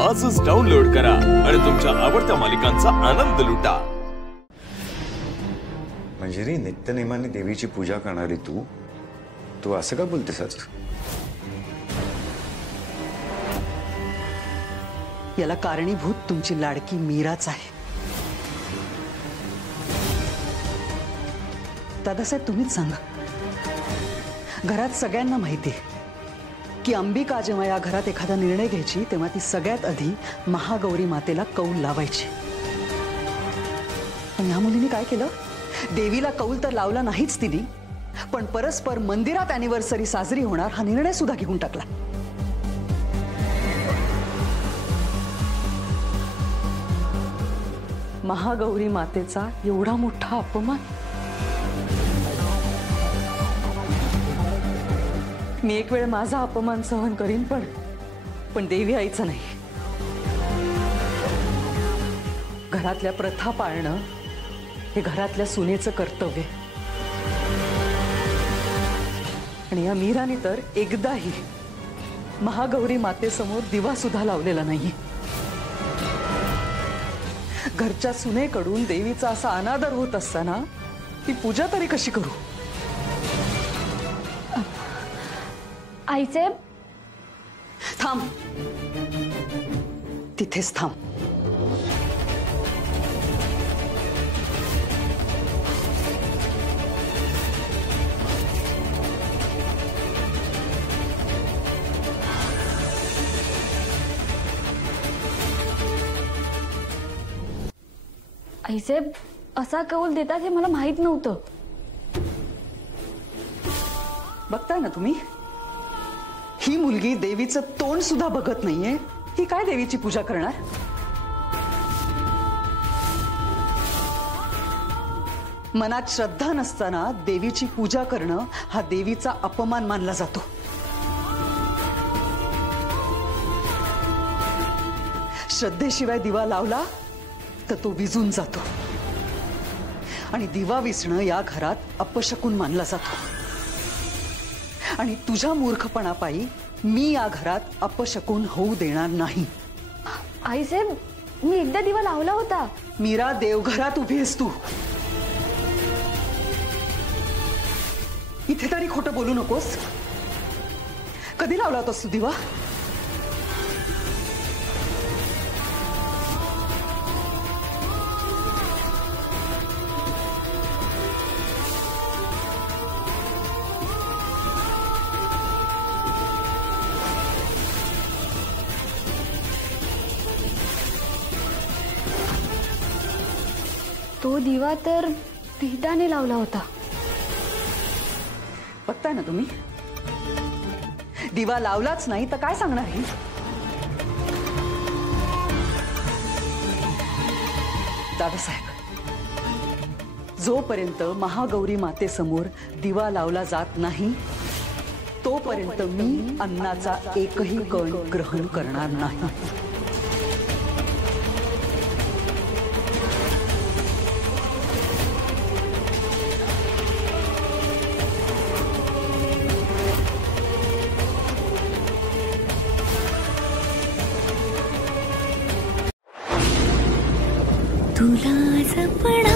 आजच डाउनलोड करा आणि तुमच्या आवडत्या मालिकांचा आनंद लुटा। मंजिरी, नित्यनेमाने देवीची पूजा करणारी तू असं का बोलतेस आज? याला कारणीभूत तुमची लाडकी मीराच आहे। दादासाहेब, तुम्हीच सांगा, घरात सगळ्यांना माहिती आहे की अंबिका जेव्हा या घरात एखादा निर्णय घ्यायची तेव्हा ती सगळ्यात आधी महागौरी मातेला कौल लावायची। पण या मुलीने काय केलं? देवीला कौल तर लावला नाहीच तिने, पण परस्पर मंदिरात अॅनिव्हर्सरी साजरी होणार हा निर्णय सुद्धा घेऊन टाकला। महागौरी मातेचा एवढा मोठा अपमान। मी एक वेळ माझा अपमान सहन करीन, पण देवी आईचं नाही। घरातल्या प्रथा पाळणं हे घरातल्या सुनेचं कर्तव्य। आणि या मीराने तर एकदाही महागौरी मातेसमोर दिवा सुद्धा लावलेला नाही। घरच्या सुनेकडून देवीचा असा अनादर होत असताना ती पूजा तरी कशी करू? आईचे थांब, तिथेच थांब। आईचे असा कौल देतात हे मला माहित नव्हतं। बघताय ना तुम्ही, ही मुलगी देवीचं तोंड सुद्धा बघत नाहीये। ही काय देवीची पूजा करणार? मनात श्रद्धा नसताना देवीची पूजा करणं हा देवीचा अपमान मानला जातो। श्रद्धेशिवाय दिवा लावला तर तो विझून जातो आणि दिवा विसणं या घरात अपशकुन मानला जातो। आणि तुझ्या मूर्खपणापायी मी या घरात अपशकुन होऊ देणार नाही। आईसाहेब, मी एकदा दिवा लावला होता। मीरा, देवघरात उभी आहेस तू, इथे तरी खोटं बोलू नकोस। कधी लावला होतास तू दिवा? तो दिवा तर पिताने लावला होता। बघताय ना तुम्ही, दिवा लावलाच नाही तर काय सांगणार ही? दादासाहेब, जोपर्यंत महागौरी मातेसमोर दिवा लावला जात नाही तोपर्यंत मी अन्नाचा एकही कण ग्रहण करणार नाही। तुला जपणा